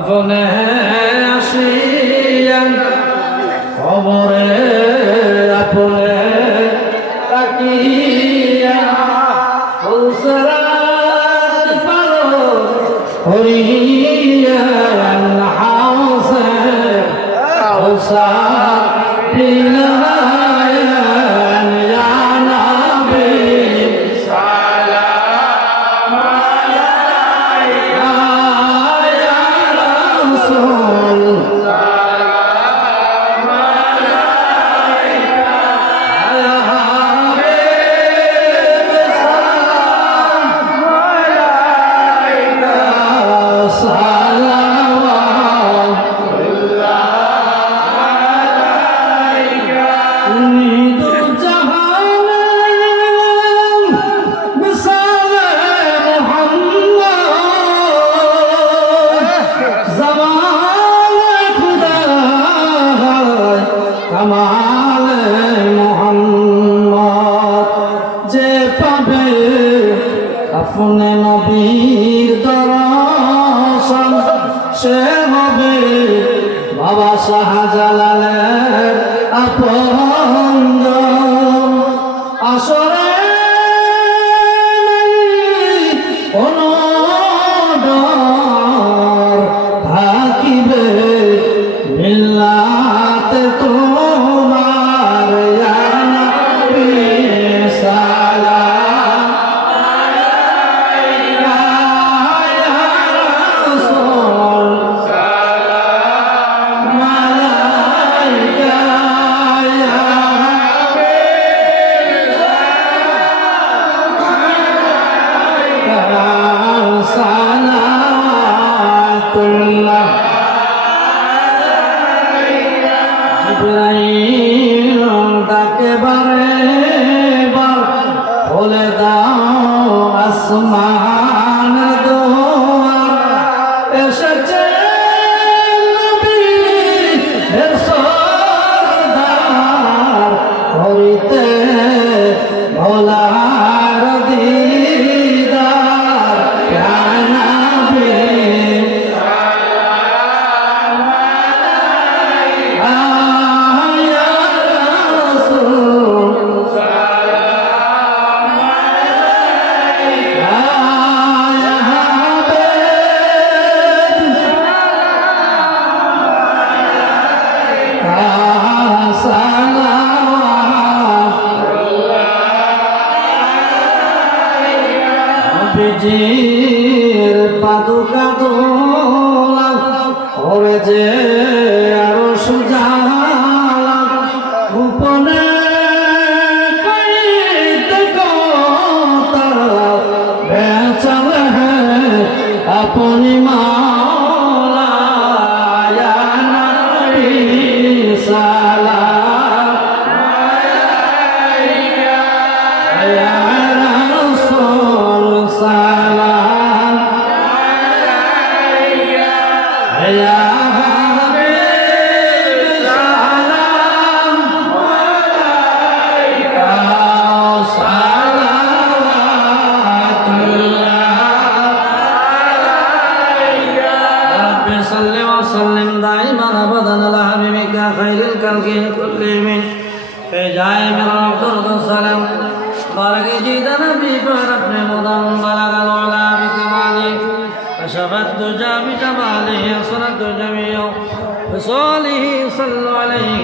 আপনি আসিয়ান খবরে আপনি তাকিয়া ফুলসরাত পারো হরিয়া হাউসে হাউসার সে হবে বাবা শাহজালালের আপন্দ আসরে থাকিবে মিল্লাতে বিজির পাদুকা হবে যে ربضنا لها بمكة خير الكلك كلهم في جائب الرب السلام بارك جيدنا بيكر ابن مضم بلغ العلا بكماله. فشفت دجا بجماله صرت جميع بصاله صلوا عليه